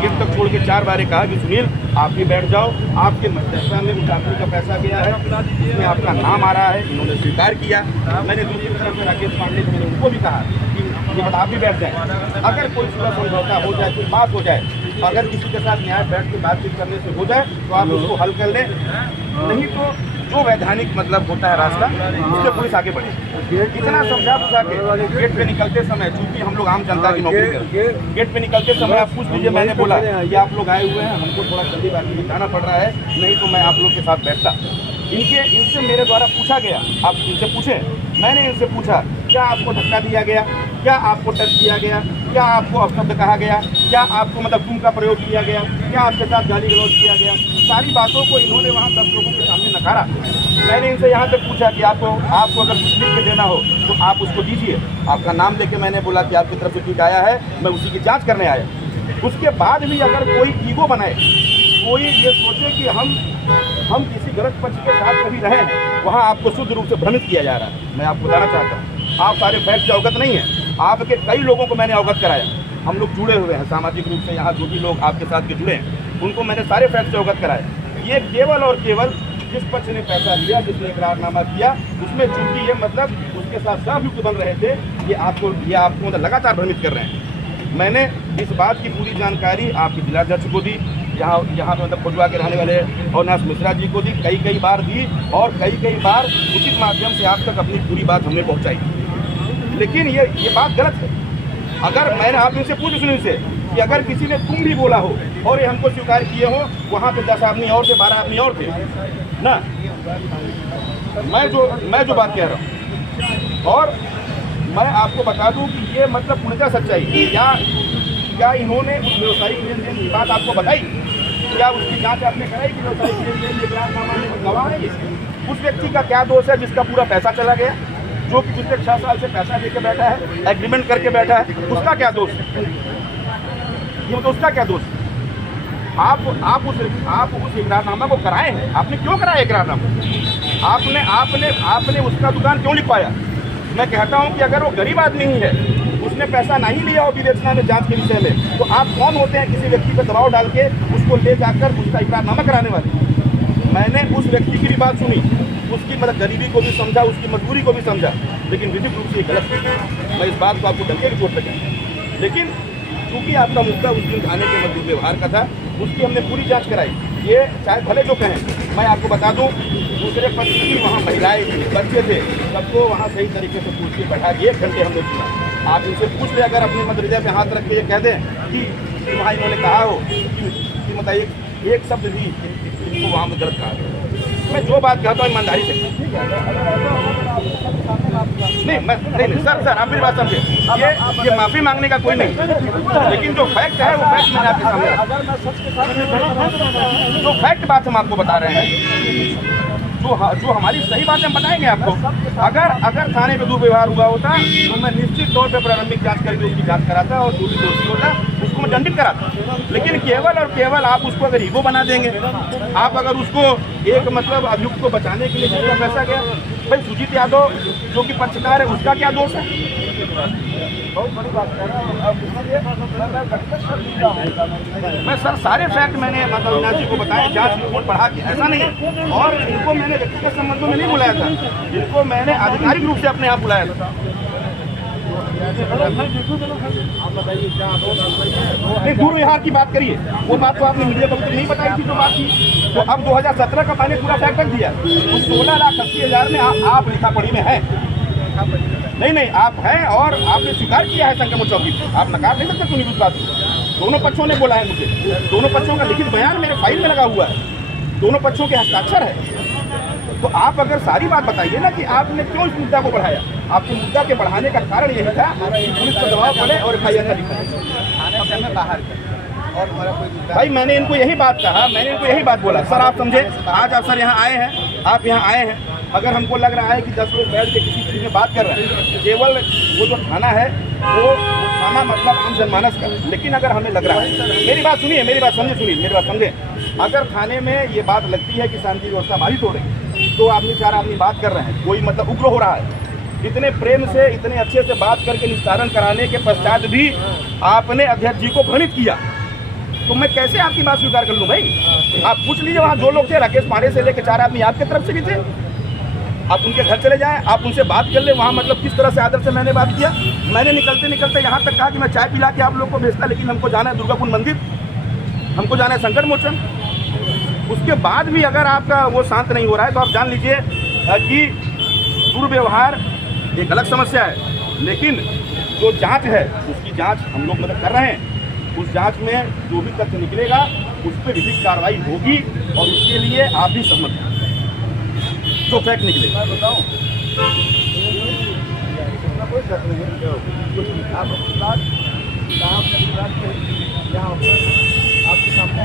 Gate तक छोड़ के 4 बार कहा कि सुनील आप भी बैठ जाओ, आपके मदरसा में मुसाफिर का पैसा गया है, इसमें आपका नाम आ रहा है। इन्होंने स्वीकार किया। मैंने दूसरी तरफ से राकेश पांडे को मैंने उनको भी कहा कि ये बात आप भी बैठ जाएं, अगर कोई सुलह समझौता हो जाए, कोई बात हो जाए, अगर किसी के साथ न्याय बैठ के बातचीत करने से हो जाए तो आप उसको हल कर लें, नहीं तो जो वैधानिक मतलब होता है रास्ता उससे पुलिस आगे बढ़े। इतना समझा बुझा के गेट पे निकलते समय, चूंकि हम लोग आम जनता की नौकरी करते हैं, गेट पे निकलते समय आप पूछ लीजिए, मैंने बोला कि आप लोग आए हुए हैं, हमको थोड़ा जल्दीबाजी में जाना पड़ रहा है, नहीं तो मैं आप लोग के साथ बैठता। इनसे मेरे द्वारा पूछा गया, आप इनसे पूछें, मैंने इनसे पूछा क्या आपको धक्का दिया गया, क्या आपको टच किया गया, क्या आपको अपशब्द कहा गया, क्या आपको मतलब तुम का प्रयोग किया गया, क्या आपके साथ गाली गलौज किया गया। सारी बातों को इन्होंने वहाँ 10 लोगों के सामने नकारा। मैंने इनसे यहाँ तक पूछा कि आपको अगर कुछ लिख के देना हो तो आप उसको दीजिए। आपका नाम लेके मैंने बोला कि आपकी तरफ से ठीक आया है, मैं उसी की जाँच करने आया। उसके बाद भी अगर कोई ईगो बनाए, कोई ये सोचे कि हम किसी गलत पक्ष के साथ कभी रहे हैं, वहाँ आपको शुद्ध रूप से भ्रमित किया जा रहा है। मैं आपको बताना चाहता हूँ, आप सारे फैक्ट से अवगत नहीं हैं। आपके कई लोगों को मैंने अवगत कराया, हम लोग जुड़े हुए हैं सामाजिक रूप से, यहाँ जो भी लोग आपके साथ के जुड़े हैं उनको मैंने सारे फैक्ट से अवगत कराया। ये केवल और केवल जिस पक्ष ने पैसा लिया, जिसने इकरारनामा किया, उसमें चूंकि ये मतलब उसके साथ सहयुक्त बन रहे थे, ये आपको मतलब लगातार भ्रमित कर रहे हैं। मैंने इस बात की पूरी जानकारी आपके जिलाध्यक्ष को दी, यहाँ पे मतलब खुजवा के रहने वाले अविनाश मिश्रा जी को दी, कई बार दी, और कई बार उचित माध्यम से आप तक अपनी पूरी बात हमने पहुँचाई। लेकिन ये बात गलत है। अगर मैंने आप इनसे पूछ सुनी से कि अगर किसी ने तुम भी बोला हो और ये हमको स्वीकार किए हो, वहाँ पे 10 आदमी और थे, 12 आदमी और थे ना, मैं जो बात कह रहा हूँ, और मैं आपको बता दूं कि ये मतलब पूर्णतः सच्चाई है। क्या इन्होंने उस व्यवसायिक लेन देन की बात आपको बताई? क्या उसकी जांच आपने कराई कि व्यवसायिक लेन देन इकरारनामा में गवाह है? उस व्यक्ति का क्या दोष है जिसका पूरा पैसा चला गया, जो कि पिछले 6 साल से पैसा देके बैठा है, एग्रीमेंट करके बैठा है, उसका क्या दोष है? ये तो उसका क्या दोष है? आप उस इकरारनामा को कराए हैं। आपने क्यों कराया इकरारनामा? आपने उसका दुकान क्यों लिखवाया? मैं कहता हूं कि अगर वो गरीब आदमी ही है, उसने पैसा नहीं लिया हो विवेचना में जांच के विषय में, तो आप कौन होते हैं किसी व्यक्ति पर दबाव डाल के उसको ले जाकर उसका इकरारनामा कराने वाले? मैंने उस व्यक्ति की भी बात सुनी, उसकी मतलब गरीबी को भी समझा, उसकी मजबूरी को भी समझा, लेकिन विधिक रूप से गलत है। मैं इस बात को आपको डंके रिपोर्ट पर कहूँ, लेकिन क्योंकि आपका मुद्दा उस दिन थाने के मजदूर व्यवहार का था, उसकी हमने पूरी जांच कराई। ये चाहे भले जो कहें, मैं आपको बता दूं, दूसरे पक्ष की वहाँ महिलाएं थी, बच्चे थे, सबको वहाँ सही तरीके से पूछ के बैठा के 1 घंटे हमने सुना। आप इनसे पूछ ले, अगर अपने मध्य हृदय पे हाथ रख के ये कह दें कि वहाँ इन्होंने कहा हो कि मतलब एक शब्द भी इनको वहाँ में गलत कहा। मैं जो बात कहता हूँ ईमानदारी से, नहीं सर आप मेरी बात समझे, ये माफ़ी मांगने का कोई नहीं, लेकिन जो फैक्ट है वो फैक्ट मैंने आपके सामने, जो फैक्ट बात हम आपको बता रहे हैं, जो हमारी सही बात हम बताएंगे आपको। अगर थाने पे दुर्व्यवहार हुआ होता तो मैं निश्चित तौर पे प्रारंभिक जांच करके उसकी जांच कराता और जो भी दोषी होता उसको मैं दंडित कराता। लेकिन केवल और केवल आप उसको अगर ईगो बना देंगे, आप अगर उसको एक मतलब अभियुक्त को बचाने के लिए जिसका पैसा गया, भाई सुजीत यादव जो कि पक्षकार है, उसका क्या दोष है? बहुत बड़ी बात कर रहा हूँ मैं सर, सारे फैक्ट मैंने मतलब अविनाश जी को बताया, जांच रिपोर्ट पढ़ा के, ऐसा नहीं है। और इनको मैंने व्यक्तिगत संबंधों में नहीं बुलाया था, इनको मैंने आधिकारिक रूप से अपने यहाँ बुलाया था। नहीं, दुर्व्यवहार की बात करिए, वो बात तो आपने मीडिया को नहीं बताई थी जो बात थी, तो अब 2017 का मैंने पूरा फैक्ट रख दिया। उस 16,80,000 में आप लिखा पढ़ी में है, नहीं आप हैं, और आपने स्वीकार किया है संगम चौकी, आप नकार नहीं सकते सुनी उस बात को। दोनों पक्षों ने बोला है मुझे, दोनों पक्षों का लिखित बयान मेरे फाइल में लगा हुआ है, दोनों पक्षों के हस्ताक्षर है। तो आप अगर सारी बात बताइए ना कि आपने क्यों इस मुद्दा को बढ़ाया। आपके मुद्दा के बढ़ाने का कारण यही था कि पुलिस पर दबाव पड़े और FIR लिखा बाहर। भाई मैंने इनको यही बात कहा, मैंने इनको यही बात बोला, सर आप समझे, आज आप सर यहाँ आए हैं, आप यहाँ आए हैं, अगर हमको लग रहा है कि 10 लोग बैठ के किसी चीज़ में बात कर रहे हैं, केवल वो जो थाना है वो थाना मतलब आम जनमानस का, लेकिन अगर हमें लग रहा है, मेरी बात सुनिए, मेरी बात समझे, अगर थाने में ये बात लगती है कि शांति व्यवस्था बाधित हो रही है, तो आदमी 4 आदमी बात कर रहे हैं, कोई मतलब उग्र हो रहा है, इतने प्रेम से इतने अच्छे से बात करके निस्तारण कराने के पश्चात भी आपने अध्यक्ष जी को भ्रमित किया, तो मैं कैसे आपकी बात स्वीकार कर लूँ भाई? आप पूछ लीजिए वहाँ जो लोग थे, राकेश पांडे से लेकर 4 आदमी आपके तरफ से भी थे, आप उनके घर चले जाएं, आप उनसे बात कर ले वहाँ, मतलब किस तरह से आदर से मैंने बात किया। मैंने निकलते निकलते यहाँ तक कहा कि मैं चाय पिला के आप लोग को भेजता, लेकिन हमको जाना है दुर्गाकुंड मंदिर, हमको जाना है संकट मोचन। उसके बाद भी अगर आपका वो शांत नहीं हो रहा है तो आप जान लीजिए कि दुर्व्यवहार एक अलग समस्या है, लेकिन जो जांच है उसकी जांच हम लोग मदद कर रहे हैं। उस जांच में जो भी तथ्य निकलेगा उस पर विधिक कार्रवाई होगी और उसके लिए आप भी सहमत हैं। जो फैक्ट निकले मैं बताऊँ, कोई शक नहीं है। आप अपनी बात आपके सामने